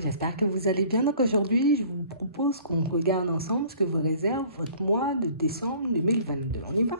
j'espère que vous allez bien. Donc aujourd'hui, je vous propose qu'on regarde ensemble ce que vous réserve votre mois de décembre 2022. On y va?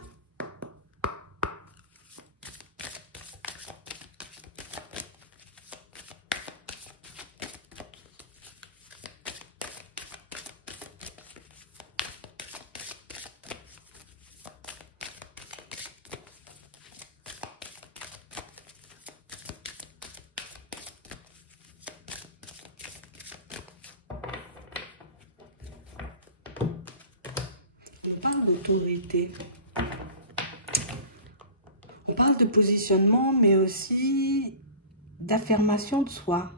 On parle d'autorité. On parle de positionnement, mais aussi d'affirmation de soi.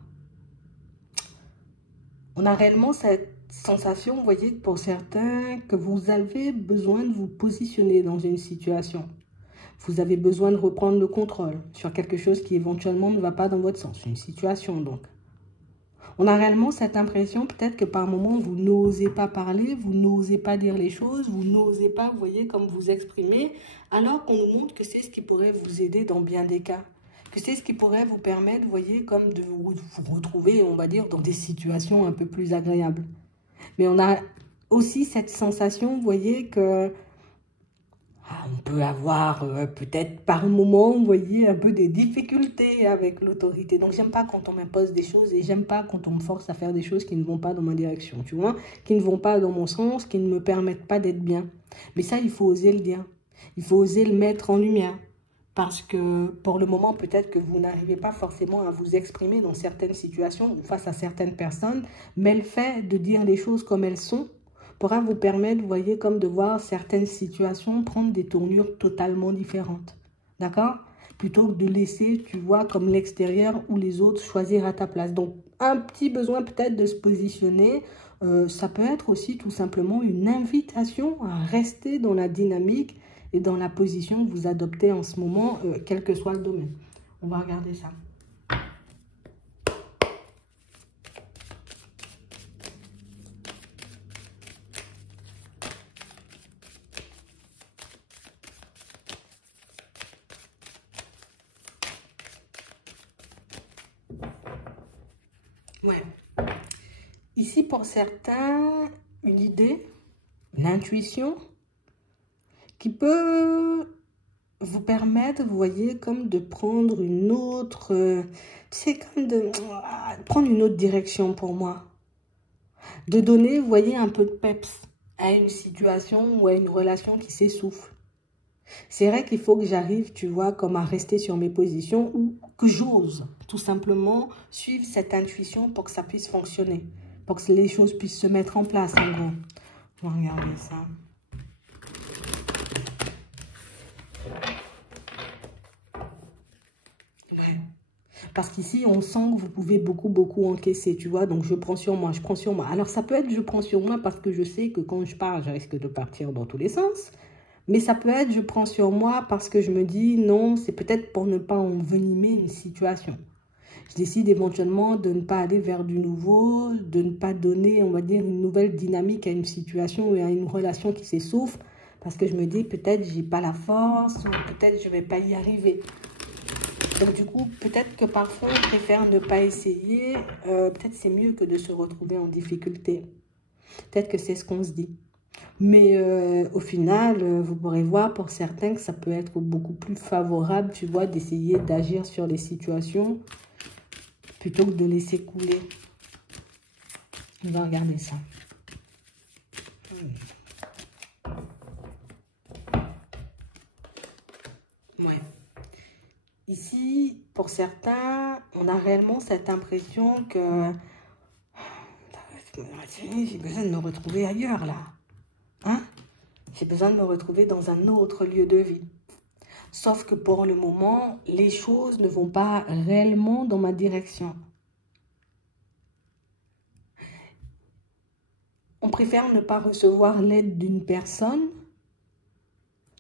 On a réellement cette sensation, vous voyez, pour certains, que vous avez besoin de vous positionner dans une situation. Vous avez besoin de reprendre le contrôle sur quelque chose qui éventuellement ne va pas dans votre sens. Une situation, donc. On a réellement cette impression, peut-être que par moments, vous n'osez pas parler, vous n'osez pas dire les choses, vous n'osez pas, vous voyez, comme vous exprimer, alors qu'on nous montre que c'est ce qui pourrait vous aider dans bien des cas. Que c'est ce qui pourrait vous permettre, vous voyez, comme de vous retrouver, on va dire, dans des situations un peu plus agréables. Mais on a aussi cette sensation, vous voyez, que on peut avoir peut-être par moment, vous voyez, un peu des difficultés avec l'autorité. Donc, j'aime pas quand on m'impose des choses et j'aime pas quand on me force à faire des choses qui ne vont pas dans ma direction, tu vois, qui ne vont pas dans mon sens, qui ne me permettent pas d'être bien. Mais ça, il faut oser le dire. Il faut oser le mettre en lumière. Parce que pour le moment, peut-être que vous n'arrivez pas forcément à vous exprimer dans certaines situations ou face à certaines personnes, mais le fait de dire les choses comme elles sont pourra vous permettre, vous voyez, comme de voir certaines situations prendre des tournures totalement différentes. D'accord? Plutôt que de laisser, tu vois, comme l'extérieur ou les autres choisir à ta place. Donc, un petit besoin peut-être de se positionner. Ça peut être aussi tout simplement une invitation à rester dans la dynamique et dans la position que vous adoptez en ce moment, quel que soit le domaine. On va regarder ça. Ouais. Ici, pour certains, une idée, une intuition qui peut vous permettre, vous voyez, comme de prendre une autre, c'est comme de prendre une autre direction pour moi. De donner, vous voyez, un peu de peps à une situation ou à une relation qui s'essouffle. C'est vrai qu'il faut que j'arrive, tu vois, comme à rester sur mes positions ou que j'ose tout simplement suivre cette intuition pour que ça puisse fonctionner, pour que les choses puissent se mettre en place, en gros. On va regarder ça. Ouais. Parce qu'ici, on sent que vous pouvez beaucoup encaisser, tu vois. Donc, je prends sur moi, je prends sur moi. Alors, ça peut être je prends sur moi parce que je sais que quand je pars, je risque de partir dans tous les sens. Mais ça peut être je prends sur moi parce que je me dis non, c'est peut-être pour ne pas envenimer une situation. Je décide éventuellement de ne pas aller vers du nouveau, de ne pas donner, on va dire, une nouvelle dynamique à une situation ou à une relation qui s'essouffle parce que je me dis peut-être j'ai pas la force ou peut-être je vais pas y arriver. Donc du coup, peut-être que parfois on préfère ne pas essayer, peut-être c'est mieux que de se retrouver en difficulté. Peut-être que c'est ce qu'on se dit. Mais au final, vous pourrez voir pour certains que ça peut être beaucoup plus favorable, tu vois, d'essayer d'agir sur les situations plutôt que de laisser couler. On va regarder ça. Ouais. Ici, pour certains, on a réellement cette impression que j'ai besoin de me retrouver ailleurs, là. Hein? J'ai besoin de me retrouver dans un autre lieu de vie. Sauf que pour le moment, les choses ne vont pas réellement dans ma direction. On préfère ne pas recevoir l'aide d'une personne.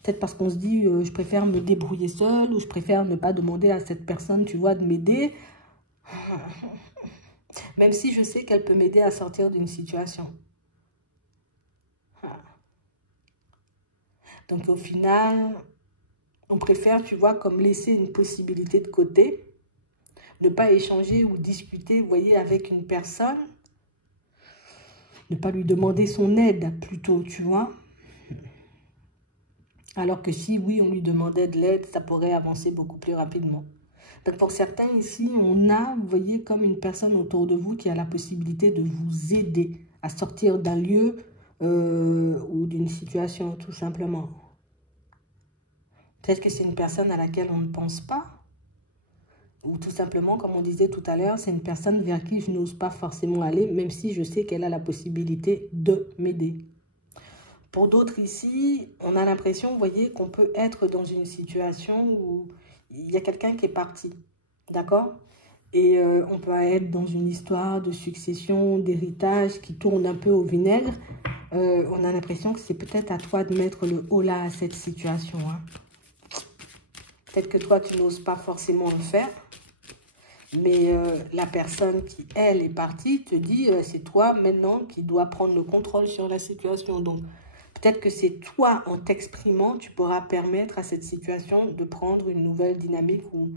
Peut-être parce qu'on se dit, je préfère me débrouiller seule ou je préfère ne pas demander à cette personne, tu vois, de m'aider. Même si je sais qu'elle peut m'aider à sortir d'une situation. Donc au final, on préfère, tu vois, comme laisser une possibilité de côté Ne pas échanger ou discuter, vous voyez, avec une personne. Ne pas lui demander son aide, plutôt, tu vois. Alors que si, oui, on lui demandait de l'aide, ça pourrait avancer beaucoup plus rapidement. Donc, pour certains ici, on a, vous voyez, comme une personne autour de vous qui a la possibilité de vous aider à sortir d'un lieu ou d'une situation, tout simplement. Peut-être que c'est une personne à laquelle on ne pense pas. Ou tout simplement, comme on disait tout à l'heure, c'est une personne vers qui je n'ose pas forcément aller, même si je sais qu'elle a la possibilité de m'aider. Pour d'autres ici, on a l'impression, vous voyez, qu'on peut être dans une situation où il y a quelqu'un qui est parti, d'accord? Et on peut être dans une histoire de succession, d'héritage qui tourne un peu au vinaigre. On a l'impression que c'est peut-être à toi de mettre le holà à cette situation, hein. Peut-être que toi, tu n'oses pas forcément le faire. Mais la personne qui, elle, est partie, te dit c'est toi maintenant qui dois prendre le contrôle sur la situation. Donc, peut-être que c'est toi, en t'exprimant, tu pourras permettre à cette situation de prendre une nouvelle dynamique ou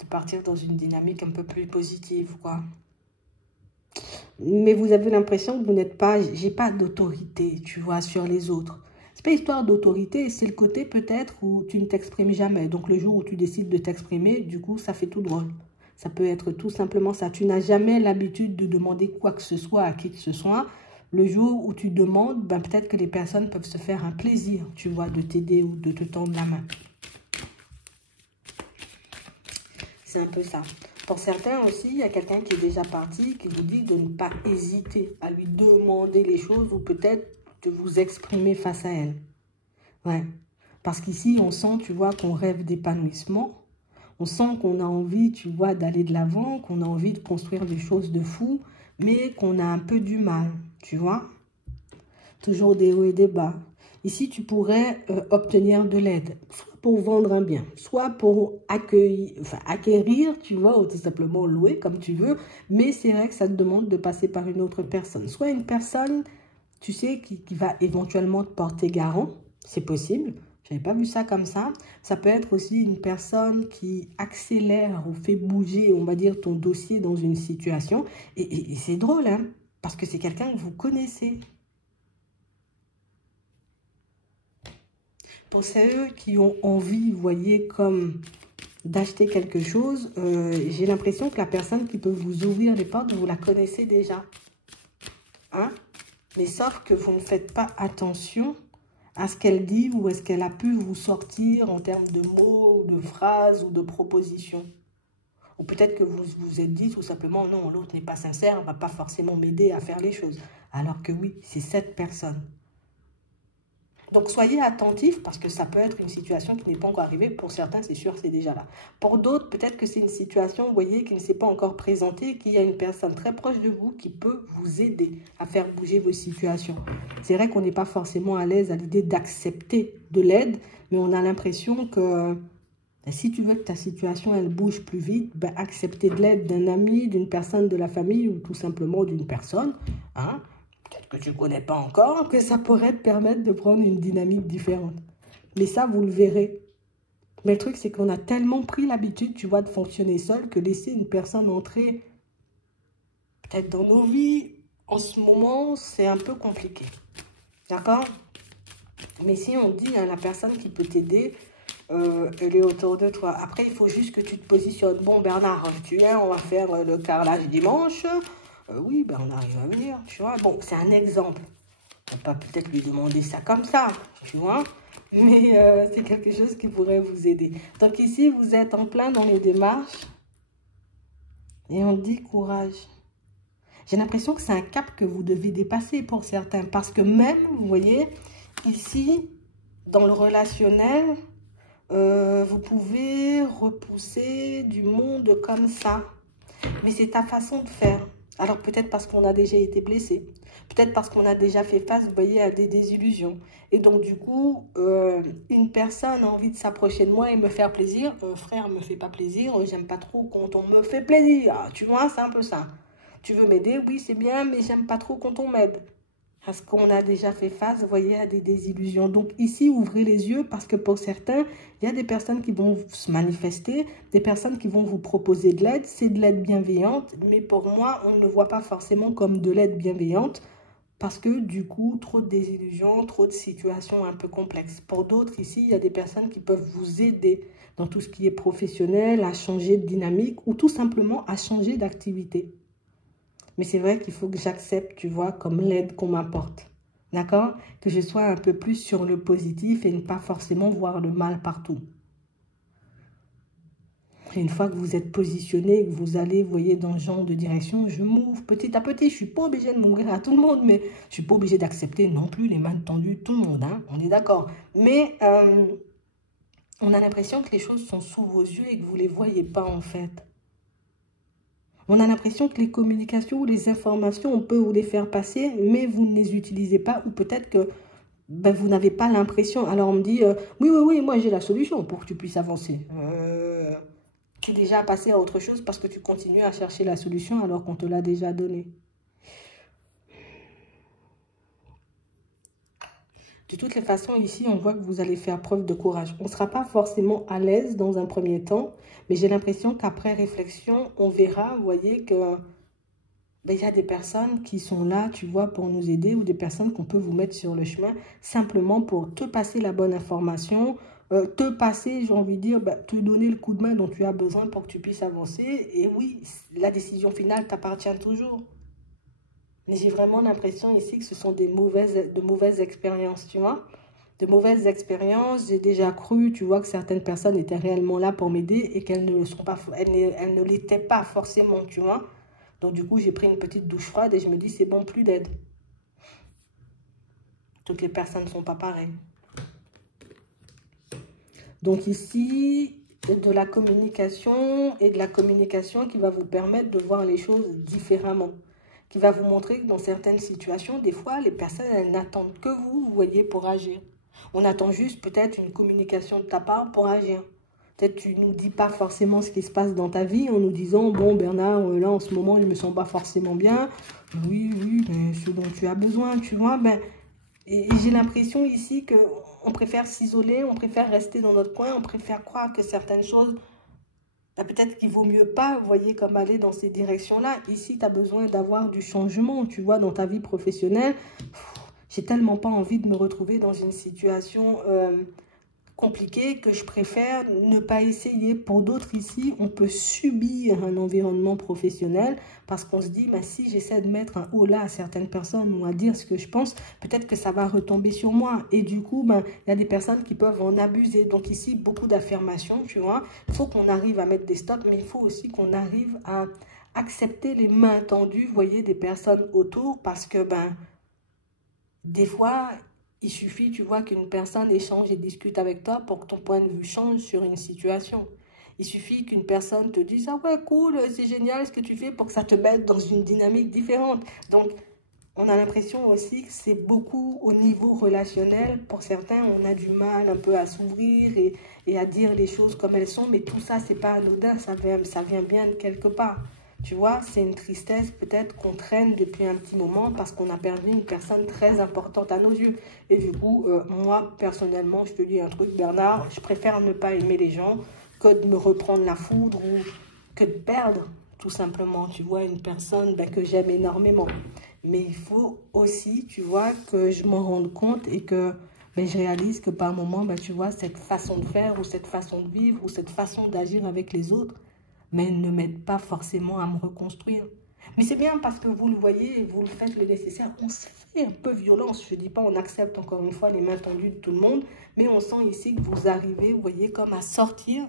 de partir dans une dynamique un peu plus positive, quoi. Mais vous avez l'impression que vous n'êtes pas, j'ai pas d'autorité, tu vois, sur les autres. C'est pas histoire d'autorité, c'est le côté peut-être où tu ne t'exprimes jamais. Donc le jour où tu décides de t'exprimer, du coup, ça fait tout drôle. Ça peut être tout simplement ça. Tu n'as jamais l'habitude de demander quoi que ce soit à qui que ce soit. Le jour où tu demandes, ben peut-être que les personnes peuvent se faire un plaisir, tu vois, de t'aider ou de te tendre la main. C'est un peu ça. Pour certains aussi, il y a quelqu'un qui est déjà parti, qui vous dit de ne pas hésiter à lui demander les choses ou peut-être de vous exprimer face à elle. Ouais. Parce qu'ici, on sent, tu vois, qu'on rêve d'épanouissement. On sent qu'on a envie, tu vois, d'aller de l'avant, qu'on a envie de construire des choses de fou, mais qu'on a un peu du mal, tu vois. Toujours des hauts et des bas. Ici, tu pourrais obtenir de l'aide, soit pour vendre un bien, soit pour acquérir, tu vois, ou tout simplement louer, comme tu veux. Mais c'est vrai que ça te demande de passer par une autre personne. Soit une personne, tu sais, qui va éventuellement te porter garant, c'est possible. Je n'avais pas vu ça comme ça. Ça peut être aussi une personne qui accélère ou fait bouger, on va dire, ton dossier dans une situation. Et c'est drôle, hein, parce que c'est quelqu'un que vous connaissez. Pour ceux qui ont envie, vous voyez, comme d'acheter quelque chose, j'ai l'impression que la personne qui peut vous ouvrir les portes, vous la connaissez déjà. Hein? Mais sauf que vous ne faites pas attention à ce qu'elle dit ou à ce qu'elle a pu vous sortir en termes de mots, de phrases ou de propositions. Ou peut-être que vous vous êtes dit tout simplement, non, l'autre n'est pas sincère, elle ne va pas forcément m'aider à faire les choses. Alors que oui, c'est cette personne. Donc, soyez attentifs parce que ça peut être une situation qui n'est pas encore arrivée. Pour certains, c'est sûr, c'est déjà là. Pour d'autres, peut-être que c'est une situation, vous voyez, qui ne s'est pas encore présentée, qu'il y a une personne très proche de vous qui peut vous aider à faire bouger vos situations. C'est vrai qu'on n'est pas forcément à l'aise à l'idée d'accepter de l'aide, mais on a l'impression que si tu veux que ta situation, elle bouge plus vite, ben, accepter de l'aide d'un ami, d'une personne de la famille ou tout simplement d'une personne, hein, peut-être que tu ne connais pas encore, que ça pourrait te permettre de prendre une dynamique différente. Mais ça, vous le verrez. Mais le truc, c'est qu'on a tellement pris l'habitude, tu vois, de fonctionner seul, que laisser une personne entrer peut-être dans nos vies, en ce moment, c'est un peu compliqué. D'accord? Mais si on dit à la personne qui peut t'aider, elle est autour de toi. Après, il faut juste que tu te positionnes. Bon, Bernard, tu viens, on va faire le carrelage dimanche. Oui, ben on arrive à venir, tu vois. Bon, c'est un exemple. On peut peut-être lui demander ça comme ça, tu vois. Mais c'est quelque chose qui pourrait vous aider. Donc ici, vous êtes en plein dans les démarches. Et on dit courage. J'ai l'impression que c'est un cap que vous devez dépasser pour certains. Parce que même, vous voyez, ici, dans le relationnel, vous pouvez repousser du monde comme ça. Mais c'est ta façon de faire. Alors peut-être parce qu'on a déjà été blessé. Peut-être parce qu'on a déjà fait face, vous voyez, à des désillusions. Et donc du coup, une personne a envie de s'approcher de moi et me faire plaisir. Frère, me fait pas plaisir. J'aime pas trop quand on me fait plaisir. Tu vois, c'est un peu ça. Tu veux m'aider? Oui, c'est bien, mais j'aime pas trop quand on m'aide. Parce qu'on a déjà fait face, vous voyez, à des désillusions. Donc ici, ouvrez les yeux parce que pour certains, il y a des personnes qui vont se manifester, des personnes qui vont vous proposer de l'aide. C'est de l'aide bienveillante, mais pour moi, on ne le voit pas forcément comme de l'aide bienveillante parce que du coup, trop de désillusions, trop de situations un peu complexes. Pour d'autres, ici, il y a des personnes qui peuvent vous aider dans tout ce qui est professionnel, à changer de dynamique ou tout simplement à changer d'activité. Mais c'est vrai qu'il faut que j'accepte, tu vois, comme l'aide qu'on m'apporte. D'accord? Que je sois un peu plus sur le positif et ne pas forcément voir le mal partout. Et une fois que vous êtes positionné, que vous allez, vous voyez, dans ce genre de direction, je m'ouvre petit à petit. Je ne suis pas obligée de m'ouvrir à tout le monde, mais je ne suis pas obligée d'accepter non plus les mains tendues, tout le monde, hein, on est d'accord. Mais on a l'impression que les choses sont sous vos yeux et que vous ne les voyez pas en fait. On a l'impression que les communications ou les informations, on peut vous les faire passer, mais vous ne les utilisez pas. Ou peut-être que vous n'avez pas l'impression. Alors on me dit, oui, moi j'ai la solution pour que tu puisses avancer. Tu es déjà passé à autre chose parce que tu continues à chercher la solution alors qu'on te l'a déjà donnée. De toutes les façons, ici, on voit que vous allez faire preuve de courage. On ne sera pas forcément à l'aise dans un premier temps, mais j'ai l'impression qu'après réflexion, on verra, vous voyez, que il y a des personnes qui sont là, tu vois, pour nous aider ou des personnes qu'on peut vous mettre sur le chemin simplement pour te passer la bonne information, te passer, j'ai envie de dire, te donner le coup de main dont tu as besoin pour que tu puisses avancer. Et oui, la décision finale t'appartient toujours. Mais j'ai vraiment l'impression ici que ce sont de mauvaises expériences, tu vois. De mauvaises expériences, j'ai déjà cru, tu vois, que certaines personnes étaient réellement là pour m'aider et qu'elles ne le sont pas, elles ne l'étaient pas forcément, tu vois. Donc du coup, j'ai pris une petite douche froide et je me dis, c'est bon, plus d'aide. Toutes les personnes ne sont pas pareilles. Donc ici, de la communication et de la communication qui va vous permettre de voir les choses différemment. Qui va vous montrer que dans certaines situations, des fois, les personnes, elles n'attendent que vous voyez, pour agir. On attend juste peut-être une communication de ta part pour agir. Peut-être tu ne nous dis pas forcément ce qui se passe dans ta vie en nous disant, bon Bernard, là en ce moment, je ne me sens pas forcément bien. Oui, mais ce dont tu as besoin, tu vois. Et j'ai l'impression ici qu'on préfère s'isoler, on préfère rester dans notre coin, on préfère croire que certaines choses... Peut-être qu'il vaut mieux pas, vous voyez, comme aller dans ces directions-là. Ici, tu as besoin d'avoir du changement, tu vois, dans ta vie professionnelle. J'ai tellement pas envie de me retrouver dans une situation compliquée que je préfère ne pas essayer. Pour d'autres ici, on peut subir un environnement professionnel parce qu'on se dit, si j'essaie de mettre un haut là à certaines personnes ou à dire ce que je pense, peut-être que ça va retomber sur moi. Et du coup, il y a des personnes qui peuvent en abuser. Donc ici, beaucoup d'affirmations, tu vois. Il faut qu'on arrive à mettre des stops, mais il faut aussi qu'on arrive à accepter les mains tendues, vous voyez, des personnes autour parce que, des fois... Il suffit, tu vois, qu'une personne échange et discute avec toi pour que ton point de vue change sur une situation. Il suffit qu'une personne te dise « Ah ouais, cool, c'est génial ce que tu fais » pour que ça te mette dans une dynamique différente. Donc, on a l'impression aussi que c'est beaucoup au niveau relationnel. Pour certains, on a du mal un peu à s'ouvrir et à dire les choses comme elles sont. Mais tout ça, c'est pas anodin, ça vient bien de quelque part. Tu vois, c'est une tristesse peut-être qu'on traîne depuis un petit moment parce qu'on a perdu une personne très importante à nos yeux. Et du coup, moi, personnellement, je te dis un truc, Bernard, je préfère ne pas aimer les gens que de me reprendre la foudre ou que de perdre, tout simplement, tu vois, une personne que j'aime énormément. Mais il faut aussi, tu vois, que je m'en rende compte et que je réalise que par moment, tu vois, cette façon de faire ou cette façon de vivre ou cette façon d'agir avec les autres, mais ne m'aide pas forcément à me reconstruire. Mais c'est bien parce que vous le voyez et vous le faites le nécessaire. On se fait un peu violence. Je ne dis pas on accepte encore une fois les mains tendues de tout le monde, mais on sent ici que vous arrivez, vous voyez, comme à sortir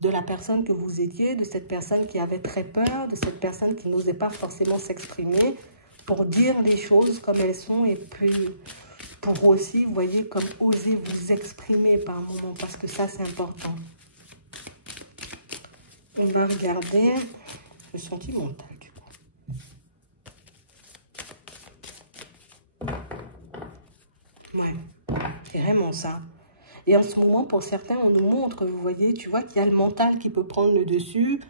de la personne que vous étiez, de cette personne qui avait très peur, de cette personne qui n'osait pas forcément s'exprimer pour dire les choses comme elles sont et puis pour aussi, vous voyez, comme oser vous exprimer par moment parce que ça, c'est important. On va regarder le sentimental. Ouais, c'est vraiment ça. Et en ce moment, pour certains, on nous montre, vous voyez, tu vois qu'il y a le mental qui peut prendre le dessus.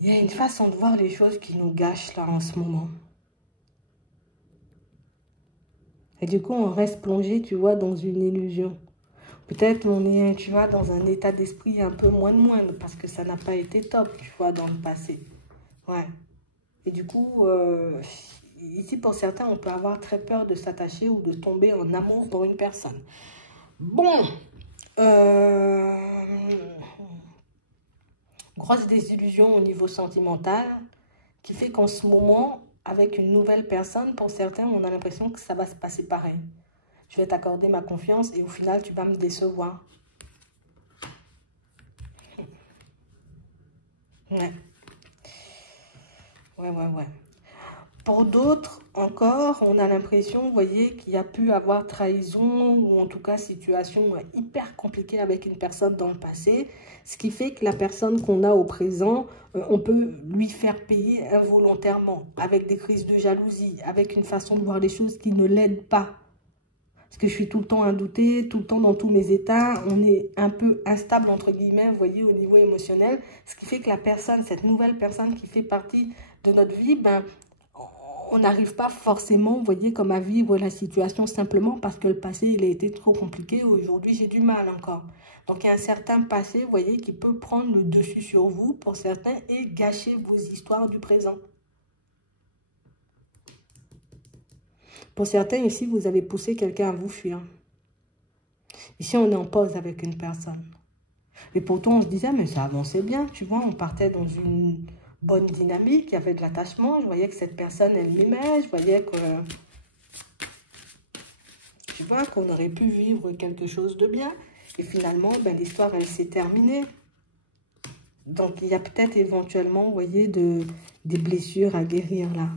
Il y a une façon de voir les choses qui nous gâche là en ce moment. Et du coup, on reste plongé, tu vois, dans une illusion. Peut-être on est, tu vois, dans un état d'esprit un peu moindre, parce que ça n'a pas été top, tu vois, dans le passé. Ouais. Et du coup, ici, pour certains, on peut avoir très peur de s'attacher ou de tomber en amour pour une personne. Bon, grosse désillusion au niveau sentimental, qui fait qu'en ce moment, avec une nouvelle personne, pour certains, on a l'impression que ça va se passer pareil. Je vais t'accorder ma confiance et au final, tu vas me décevoir. Ouais. Ouais. Pour d'autres, encore, on a l'impression, vous voyez, qu'il y a pu avoir trahison ou en tout cas situation hyper compliquée avec une personne dans le passé. Ce qui fait que la personne qu'on a au présent, on peut lui faire payer involontairement avec des crises de jalousie, avec une façon de voir les choses qui ne l'aide pas. Parce que je suis tout le temps à douter, tout le temps dans tous mes états. On est un peu instable, entre guillemets, vous voyez, au niveau émotionnel. Ce qui fait que la personne, cette nouvelle personne qui fait partie de notre vie, ben, on n'arrive pas forcément, vous voyez, comme à vivre la situation simplement parce que le passé, il a été trop compliqué. Aujourd'hui, j'ai du mal encore. Donc, il y a un certain passé, vous voyez, qui peut prendre le dessus sur vous pour certains et gâcher vos histoires du présent. Pour certains, ici, vous avez poussé quelqu'un à vous fuir. Ici, on est en pause avec une personne. Et pourtant, on se disait, mais ça avançait bien, tu vois, on partait dans une bonne dynamique, il y avait de l'attachement, je voyais que cette personne, elle m'aimait, je voyais que, tu vois, qu'on aurait pu vivre quelque chose de bien. Et finalement, ben, l'histoire, elle s'est terminée. Donc, il y a peut-être éventuellement, vous voyez, des blessures à guérir là.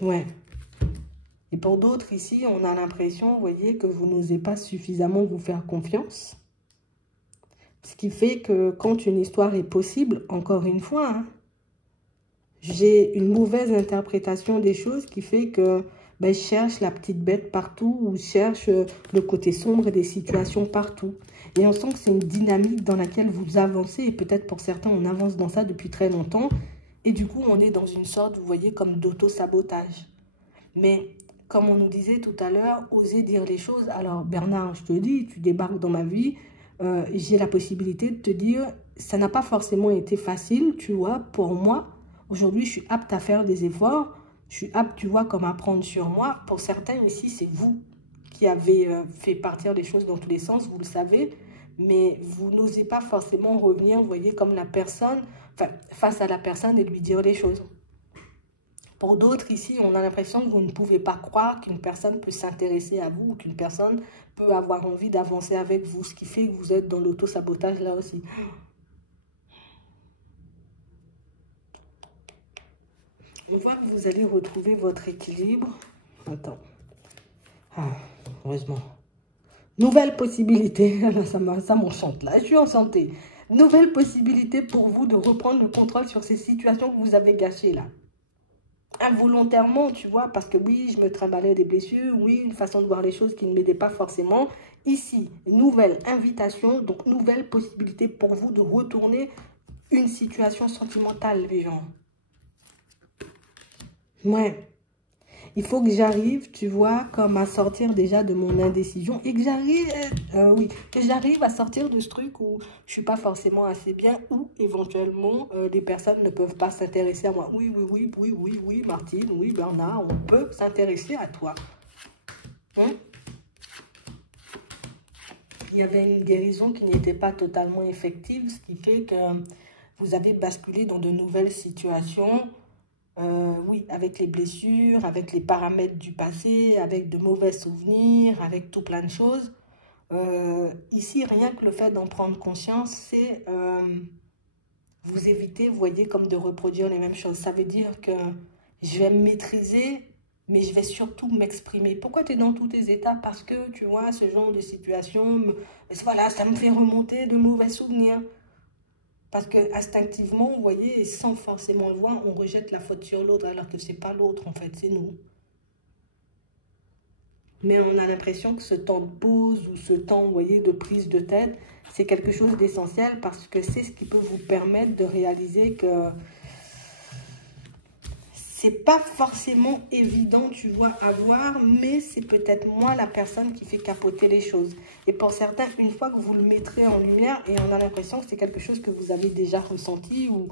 Ouais. Et pour d'autres, ici, on a l'impression, vous voyez, que vous n'osez pas suffisamment vous faire confiance. Ce qui fait que quand une histoire est possible, encore une fois, hein, j'ai une mauvaise interprétation des choses qui fait que ben, je cherche la petite bête partout ou je cherche le côté sombre des situations partout. Et on sent que c'est une dynamique dans laquelle vous avancez et peut-être pour certains, on avance dans ça depuis très longtemps. Et du coup, on est dans une sorte, vous voyez, comme d'auto-sabotage. Mais comme on nous disait tout à l'heure, oser dire les choses. Alors Bernard, je te dis, tu débarques dans ma vie, j'ai la possibilité de te dire, ça n'a pas forcément été facile, tu vois, pour moi. Aujourd'hui, je suis apte à faire des efforts, je suis apte, tu vois, comme à prendre sur moi. Pour certains ici, c'est vous qui avez fait partir les choses dans tous les sens, vous le savez, mais vous n'osez pas forcément revenir, vous voyez, comme la personne, enfin, face à la personne et lui dire les choses. Pour d'autres, ici, on a l'impression que vous ne pouvez pas croire qu'une personne peut s'intéresser à vous, ou qu'une personne peut avoir envie d'avancer avec vous, ce qui fait que vous êtes dans l'auto-sabotage là aussi. On voit que vous allez retrouver votre équilibre. Attends. Ah, heureusement. Nouvelle possibilité. Ça m'enchante là. Je suis en santé. Nouvelle possibilité pour vous de reprendre le contrôle sur ces situations que vous avez gâchées là. Involontairement, tu vois, parce que oui, je me trimballais des blessures, oui, une façon de voir les choses qui ne m'aidait pas forcément. Ici, nouvelle invitation, donc nouvelle possibilité pour vous de retourner une situation sentimentale, les gens. Ouais. Il faut que j'arrive, tu vois, comme à sortir déjà de mon indécision et que j'arrive à sortir de ce truc où je suis pas forcément assez bien ou éventuellement les personnes ne peuvent pas s'intéresser à moi. Oui, Martine, oui, Bernard, on peut s'intéresser à toi. Hein? Il y avait une guérison qui n'était pas totalement effective, ce qui fait que vous avez basculé dans de nouvelles situations. Oui, avec les blessures, avec les paramètres du passé, avec de mauvais souvenirs, avec tout plein de choses. Ici, rien que le fait d'en prendre conscience, c'est vous éviter, vous voyez, comme de reproduire les mêmes choses. Ça veut dire que je vais me maîtriser, mais je vais surtout m'exprimer. Pourquoi tu es dans tous tes états? Parce que, tu vois, ce genre de situation, voilà, ça me fait remonter de mauvais souvenirs. Parce que instinctivement, vous voyez, et sans forcément le voir, on rejette la faute sur l'autre, alors que ce n'est pas l'autre, en fait, c'est nous. Mais on a l'impression que ce temps de pause ou ce temps, vous voyez, de prise de tête, c'est quelque chose d'essentiel parce que c'est ce qui peut vous permettre de réaliser que c'est pas forcément évident, tu vois, à voir, mais c'est peut-être moi la personne qui fait capoter les choses. Et pour certains, une fois que vous le mettrez en lumière, et on a l'impression que c'est quelque chose que vous avez déjà ressenti ou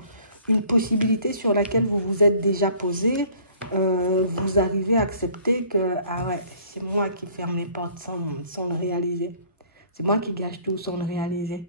une possibilité sur laquelle vous vous êtes déjà posé, vous arrivez à accepter que, ah ouais, c'est moi qui ferme les portes sans le réaliser. C'est moi qui gâche tout sans le réaliser.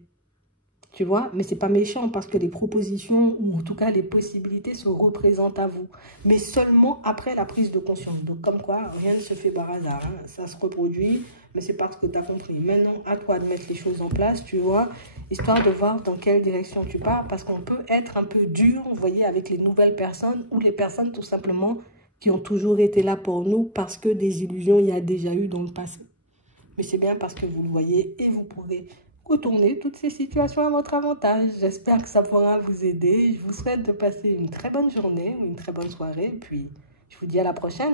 Tu vois, mais c'est pas méchant parce que les propositions ou en tout cas les possibilités se représentent à vous. Mais seulement après la prise de conscience. Donc comme quoi, rien ne se fait par hasard. Hein. Ça se reproduit, mais c'est parce que tu as compris. Maintenant, à toi de mettre les choses en place, tu vois, histoire de voir dans quelle direction tu pars. Parce qu'on peut être un peu dur, vous voyez, avec les nouvelles personnes ou les personnes tout simplement qui ont toujours été là pour nous parce que des illusions il y a déjà eu dans le passé. Mais c'est bien parce que vous le voyez et vous pourrez retourner toutes ces situations à votre avantage. J'espère que ça pourra vous aider. Je vous souhaite de passer une très bonne journée ou une très bonne soirée. Puis, je vous dis à la prochaine.